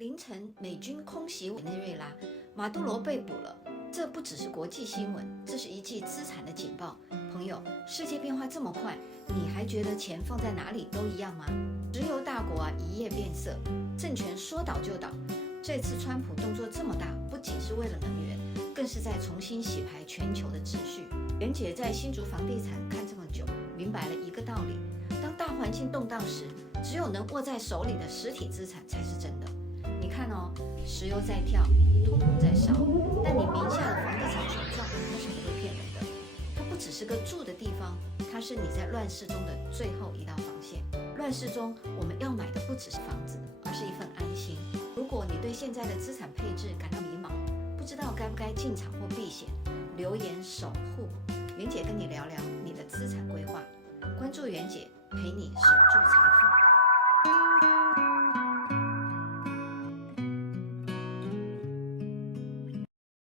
凌晨，美军空袭委内瑞拉，马杜罗被捕了。这不只是国际新闻，这是一记资产的警报。朋友，世界变化这么快，你还觉得钱放在哪里都一样吗？石油大国一夜变色，政权说倒就倒。这次川普动作这么大，不仅是为了能源，更是在重新洗牌全球的秩序。袁姐在新竹房地产看这么久，明白了一个道理：当大环境动荡时，只有能握在手里的实体资产才是真的。你看哦，石油在跳，通膨在烧，但你名下的房地产权状，它是不会骗人的。它不只是个住的地方，它是你在乱世中的最后一道防线。乱世中，我们要买的不只是房子，而是一份安心。如果你对现在的资产配置感到迷茫，不知道该不该进场或避险，留言守护，袁姐跟你聊聊你的资产规划。关注袁姐，陪你守住财富。